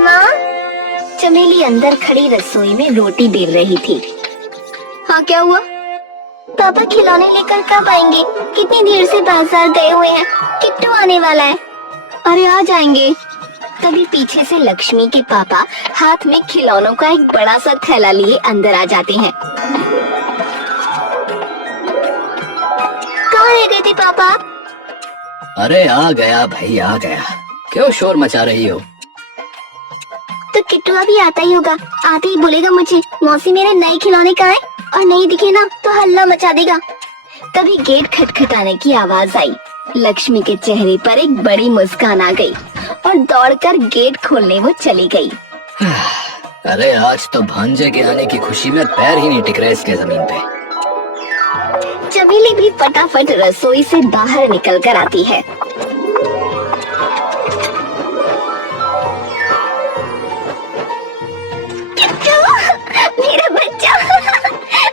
माँ, चमेली अंदर खड़ी रसोई में रोटी बेल रही थी। हाँ, क्या हुआ? पापा खिलौने लेकर कब आएंगे? कितनी देर से बाजार गए हुए हैं। किट्टू आने वाला है। अरे आ जाएंगे। तभी पीछे से लक्ष्मी के पापा हाथ में खिलौनों का एक बड़ा सा थैला लिए अंदर आ जाते हैं। कहाँ रह गए थे पापा? अरे आ गया भाई, आ गया। क्यों शोर मचा रही हो? तो किट्टू अभी आता ही होगा। आते ही बोलेगा मुझे, मौसी मेरे नए खिलौने कहाँ हैं? और नहीं दिखे ना तो हल्ला मचा देगा। तभी गेट खटखटाने की आवाज आई। लक्ष्मी के चेहरे पर एक बड़ी मुस्कान आ गई और दौड़कर गेट खोलने वो चली गई। अरे आज तो भांजे के आने की खुशी में पैर ही नहीं टिक रहे इसके जमीन पे। चमेली भी फटाफट रसोई से बाहर निकल कर आती है। मेरा बच्चा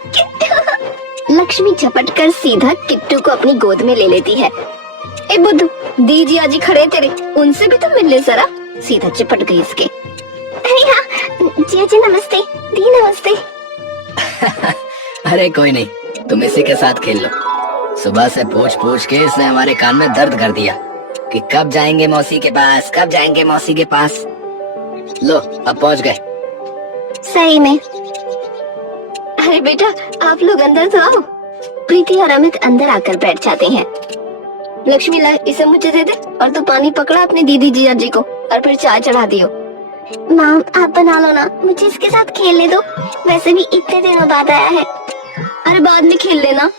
किट्टू। लक्ष्मी झपटकर सीधा किट्टू को अपनी गोद में ले लेती है। ए बुद्धू, दीजी आजी खड़े तेरे, उनसे भी तो मिल ले जरा। सीधा चिपट गई इसके। अरे हाँ, जी जी नमस्ते। दी नमस्ते। अरे कोई नहीं, तुम इसी के साथ खेल लो। सुबह से पूछ पूछ के इसने हमारे कान में दर्द कर दिया कि कब जाएंगे मौसी के पास, कब जाएंगे मौसी के पास। लो अब पहुंच गए। सही में। अरे बेटा, आप लोग अंदर तो आओ। प्रीति और अमित अंदर आकर बैठ जाते हैं। लक्ष्मी ला, इसे मुझे दे दे। और तू पानी पकड़ा अपनी दीदी जीजा जी को और फिर चाय चढ़ा दियो। माम आप बना लो ना, मुझे इसके साथ खेलने दो। वैसे भी इतने दिनों बाद आया है। अरे बाद में खेल लेना।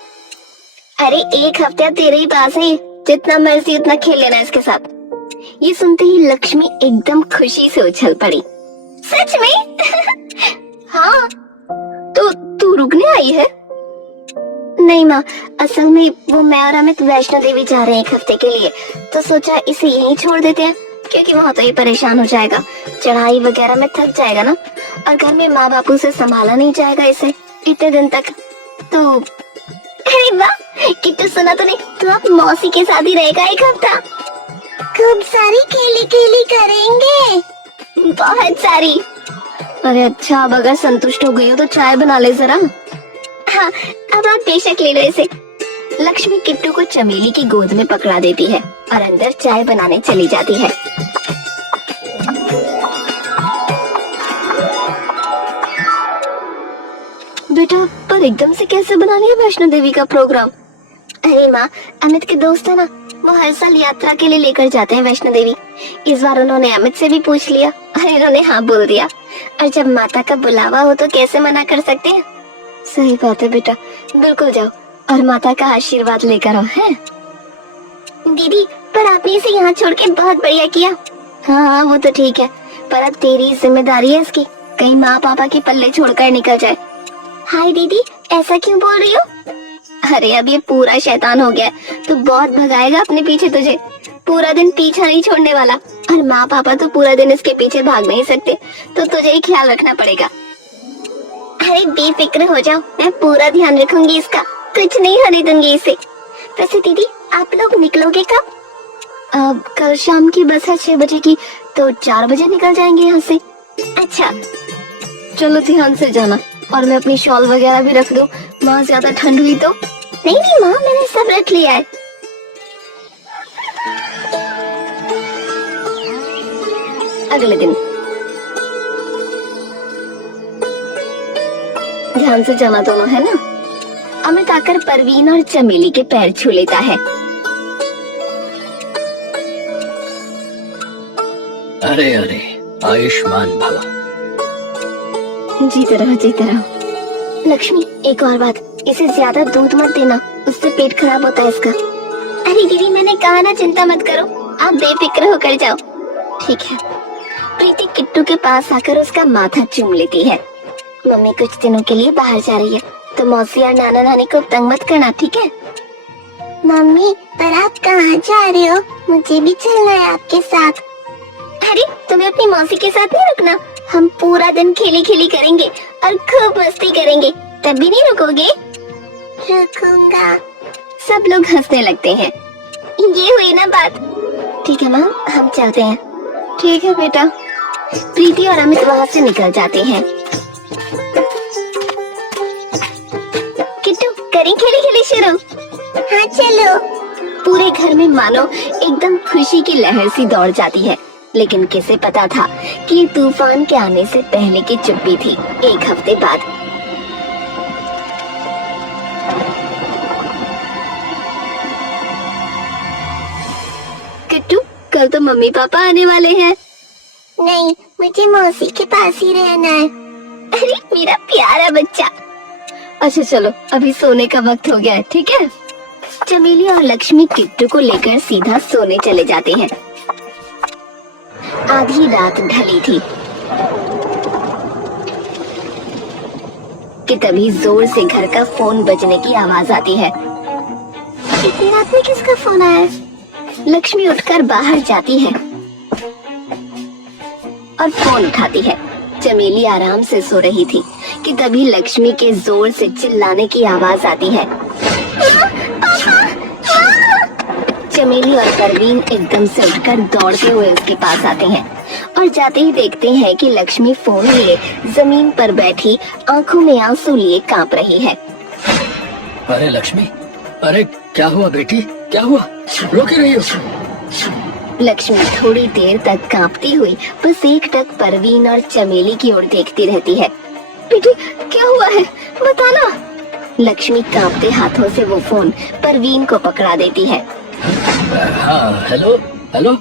अरे एक हफ्ते तेरे ही पास है, जितना मर्जी उतना खेल लेना इसके साथ। ये सुनते ही लक्ष्मी एकदम खुशी से उछल पड़ी। सच में? हाँ, तो तू रुकने आई है? नहीं माँ, असल में वो मैं और अमित वैष्णो देवी जा रहे हैं एक हफ्ते के लिए, तो सोचा इसे यहीं छोड़ देते हैं, क्योंकि वहाँ तो ये परेशान हो जाएगा, चढ़ाई वगैरह में थक जाएगा ना, और घर में माँ बापू से संभाला नहीं जाएगा इसे इतने दिन तक। तो अरे वाह, किट्टू सुना तो नहीं, तू अब मौसी के साथ ही रहेगा एक हफ्ता। खूब सारी खेली खेली करेंगे। बहुत सारी। अरे अच्छा, अब अगर संतुष्ट हो गई हो तो चाय बना ले जरा। हाँ, अब आप बेशक ले लो इसे। लक्ष्मी किट्टू को चमेली की गोद में पकड़ा देती है और अंदर चाय बनाने चली जाती है। बेटा, पर एकदम से कैसे बना लिया वैष्णो देवी का प्रोग्राम? अरे माँ, अमित के दोस्त है ना, वो हर साल यात्रा के लिए लेकर जाते हैं वैष्णो देवी। इस बार उन्होंने अमित से भी पूछ लिया और इन्होंने हाँ बोल दिया। और जब माता का बुलावा हो तो कैसे मना कर सकते हैं। सही बात है बेटा, बिल्कुल जाओ और माता का आशीर्वाद लेकर आओ। है दीदी, पर आपने इसे यहाँ छोड़ के बहुत बढ़िया किया। हाँ वो तो ठीक है, पर अब तेरी जिम्मेदारी है इसकी, कहीं माँ पापा के पल्ले छोड़कर निकल जाए। हाय दीदी, ऐसा क्यों बोल रही हो? अरे अब ये पूरा शैतान हो गया है, तो बहुत भगाएगा अपने पीछे तुझे। पूरा दिन पीछा नहीं छोड़ने वाला, और माँ पापा तो पूरा दिन इसके पीछे भाग नहीं सकते, तो तुझे ही ख्याल रखना पड़ेगा। अरे बेफिक्र हो जाओ, मैं पूरा ध्यान रखूंगी इसका, कुछ नहीं होने दूंगी इसे। वैसे दीदी, आप लोग निकलोगे कब? कल शाम की बस है 6 बजे की, तो 4 बजे निकल जाएंगे यहाँ से। अच्छा चलो, ध्यान से जाना, और मैं अपनी शॉल वगैरह भी रख दूं, वहाँ ज्यादा ठंड हुई तो। नहीं नहीं माँ, मैंने सब रख लिया है। अगले दिन ध्यान से जाना दोनों, है ना? अमित आकर परवीन और चमेली के पैर छू लेता है। अरे अरे, आयुष्मान भवा। जीते रहो जीते रहो। लक्ष्मी, एक और बात, इसे ज्यादा दूध मत देना, उससे पेट खराब होता है इसका। अरे दीदी, मैंने कहा ना चिंता मत करो, आप बेफिक्र होकर जाओ। ठीक है। प्रीति किट्टू के पास आकर उसका माथा चूम लेती है। मम्मी कुछ दिनों के लिए बाहर जा रही है, तो मौसी और नाना नानी को तंग मत करना, ठीक है? मम्मी, पर आप कहाँ जा रहे हो? मुझे भी चलना है आपके साथ। अरे तुम्हें अपनी मौसी के साथ नहीं रुकना? हम पूरा दिन खेली खेली करेंगे और खूब मस्ती करेंगे, तब भी नहीं रुकोगे? रखूंगा। सब लोग हंसने लगते हैं। ये हुई ना बात। ठीक है माँ, हम चलते हैं। ठीक है बेटा। प्रीति और अमित वहाँ से निकल जाते हैं। किट्टू, करें खेली खेली शुरू? हाँ चलो। पूरे घर में मानो एकदम खुशी की लहर सी दौड़ जाती है। लेकिन किसे पता था कि तूफान के आने से पहले की चुप्पी थी। एक हफ्ते बाद किट्टू, कल तो मम्मी पापा आने वाले हैं। नहीं, मुझे मौसी के पास ही रहना है। अरे मेरा प्यारा बच्चा। अच्छा चलो, अभी सोने का वक्त हो गया है, ठीक है? चमेली और लक्ष्मी किट्टू को लेकर सीधा सोने चले जाते हैं। आधी रात ढली थी कि तभी जोर से घर का फोन बजने की आवाज आती है। इतनी रात में किसका फोन आया है? लक्ष्मी उठकर बाहर जाती है और फोन उठाती है। चमेली आराम से सो रही थी कि तभी लक्ष्मी के जोर से चिल्लाने की आवाज आती है। चमेली और परवीन एकदम से उठकर दौड़ते हुए उसके पास आते हैं और जाते ही देखते हैं कि लक्ष्मी फोन लिए जमीन पर बैठी आंखों में आंसू लिए कांप रही है। अरे लक्ष्मी, अरे क्या हुआ बेटी, क्या हुआ? रो क्यों रही हो? लक्ष्मी थोड़ी देर तक कांपती हुई बस एकटक परवीन और चमेली की ओर देखती रहती है। बेटी क्या हुआ है, बताना। लक्ष्मी कांपते हाथों से वो फोन परवीन को पकड़ा देती है। हाँ, हेलो हेलो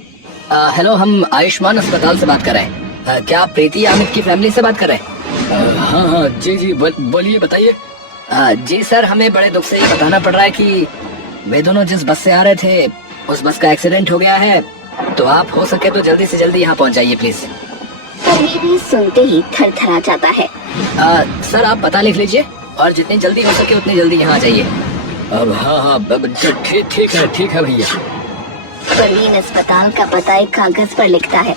हेलो, हम आयुष्मान अस्पताल से बात कर रहे हैं। क्या आप प्रीति अमित की फैमिली से बात कर रहे हैं? हाँ हाँ, जी जी, बोलिए, बताइए। जी सर, हमें बड़े दुख से ये बताना पड़ रहा है कि वे दोनों जिस बस से आ रहे थे उस बस का एक्सीडेंट हो गया है। तो आप हो सके तो जल्दी से जल्दी यहाँ पहुँच जाइए प्लीज। परवीन सुनते ही थरथरा जाता है। सर आप पता लिख लीजिए और जितनी जल्दी हो सके उतनी जल्दी यहाँ आ जाइए। अब हाँ हाँ, ठीक है भैया। परवीन अस्पताल का पता एक कागज पर लिखता है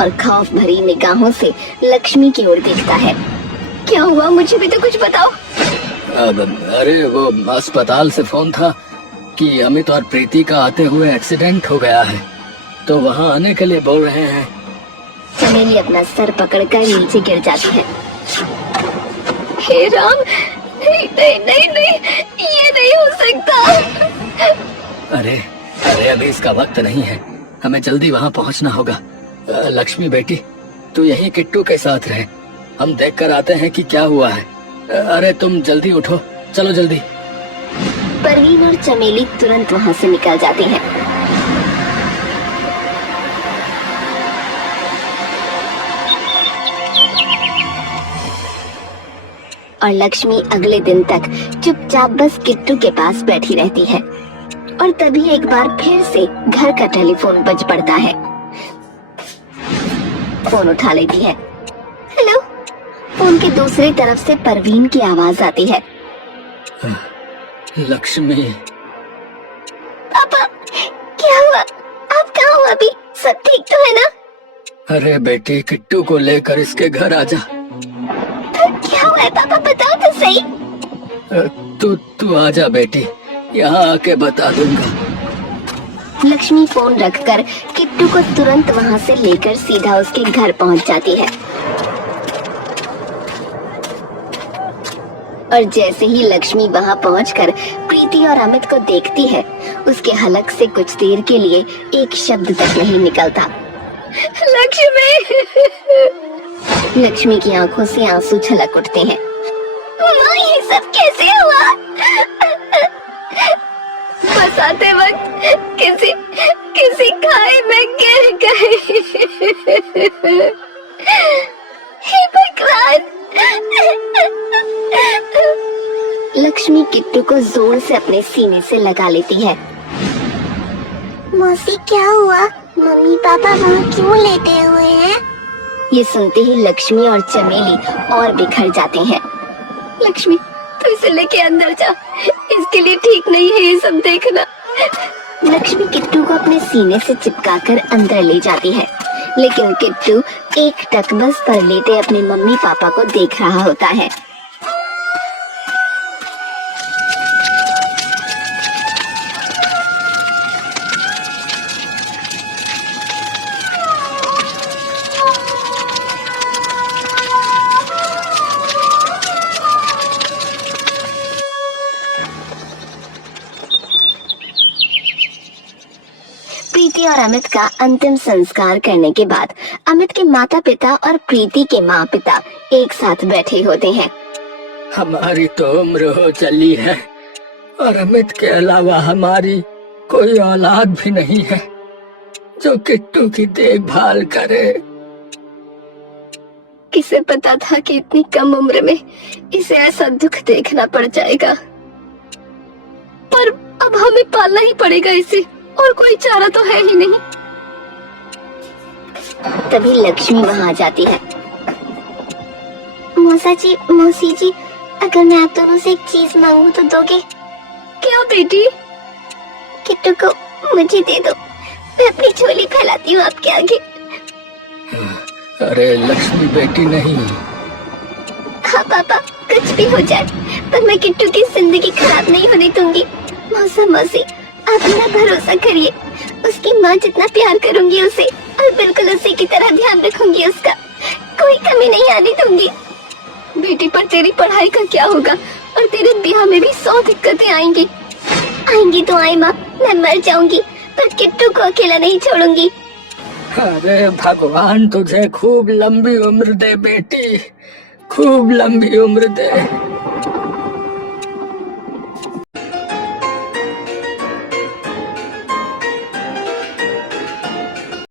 और खौफ भरी निगाहों से लक्ष्मी की ओर देखता है। क्या हुआ, मुझे भी तो कुछ बताओ। अरे वो अस्पताल से फोन था कि अमित और प्रीति का आते हुए एक्सीडेंट हो गया है, तो वहाँ आने के लिए बोल रहे हैं। चमेली अपना सर पकड़कर नीचे गिर जाती है। हे राम, नहीं नहीं नहीं नहीं, ये नहीं हो सकता। अरे अभी इसका वक्त नहीं है, हमें जल्दी वहाँ पहुँचना होगा। लक्ष्मी बेटी, तू यहीं किट्टू के साथ रहे, हम देख कर आते हैं कि क्या हुआ है। अरे तुम जल्दी उठो, चलो जल्दी। परवीन और चमेली तुरंत वहाँ से निकल जाते हैं। और लक्ष्मी अगले दिन तक चुपचाप बस किट्टू के पास बैठी रहती है। और तभी एक बार फिर से घर का टेलीफोन बज पड़ता है। फोन उठा लेती है। हेलो। फोन के दूसरी तरफ से परवीन की आवाज आती है। लक्ष्मी। पापा, क्या हुआ? आप कहाँ हो अभी? सब ठीक तो है ना? अरे बेटी, किट्टू को लेकर इसके घर आजा। क्या हुआ है पापा, बताओ तो सही। तू आजा बेटी, यहाँ आके बता दूंगा। लक्ष्मी फोन रखकर किट्टू को तुरंत वहाँ से लेकर सीधा उसके घर पहुँच जाती है। और जैसे ही लक्ष्मी वहाँ पहुँचकर प्रीति और अमित को देखती है, उसके हलक से कुछ देर के लिए एक शब्द तक नहीं निकलता। लक्ष्मी। लक्ष्मी की आंखों से आंसू छलक उठते हैं। माँ, ये सब कैसे हुआ? बस आते वक्त किसी खाई में गिर गई। हे भगवान। लक्ष्मी किट्टू को जोर से अपने सीने से लगा लेती है। मौसी, क्या हुआ? मम्मी पापा वहाँ क्यों लेटे हुए हैं? ये सुनते ही लक्ष्मी और चमेली और बिखर जाते हैं। लक्ष्मी, तू इसे लेके अंदर जा, इसके लिए ठीक नहीं है ये सब देखना। लक्ष्मी किट्टू को अपने सीने से चिपकाकर अंदर ले जाती है, लेकिन किट्टू एक टक बस पर लेटे अपने मम्मी पापा को देख रहा होता है। प्रीति और अमित का अंतिम संस्कार करने के बाद अमित के माता पिता और प्रीति के माँ पिता एक साथ बैठे होते हैं। हमारी तो उम्र हो चली है और अमित के अलावा हमारी कोई औलाद भी नहीं है जो किट्टू की देखभाल करे। किसे पता था कि इतनी कम उम्र में इसे ऐसा दुख देखना पड़ जाएगा, पर अब हमें पालना ही पड़ेगा इसे, और कोई चारा तो है ही नहीं। तभी लक्ष्मी वहाँ आ जाती है। मौसा जी, मौसी जी, अगर मैं आप दोनों से एक चीज मांगूं तो दोगे? क्या बेटी? किट्टू को मुझे दे दो, मैं अपनी झोली फैलाती हूँ आपके आगे। अरे लक्ष्मी बेटी नहीं। हाँ पापा, कुछ भी हो जाए पर मैं किट्टू की जिंदगी खराब नहीं होने दूंगी। मौसा मौसी, आप मेरा भरोसा करिए, उसकी माँ जितना प्यार करूंगी उसे, और बिल्कुल उसी की तरह ध्यान रखूंगी उसका, कोई कमी नहीं आने दूंगी। बेटी, पर तेरी पढ़ाई का क्या होगा, और तेरे ब्याह में भी 100 दिक्कतें आएंगी। आएंगी तो आए माँ, मैं मर जाऊंगी पर किट्टू को अकेला नहीं छोड़ूंगी। अरे भगवान तुझे खूब लंबी उम्र दे बेटी, खूब लंबी उम्र दे।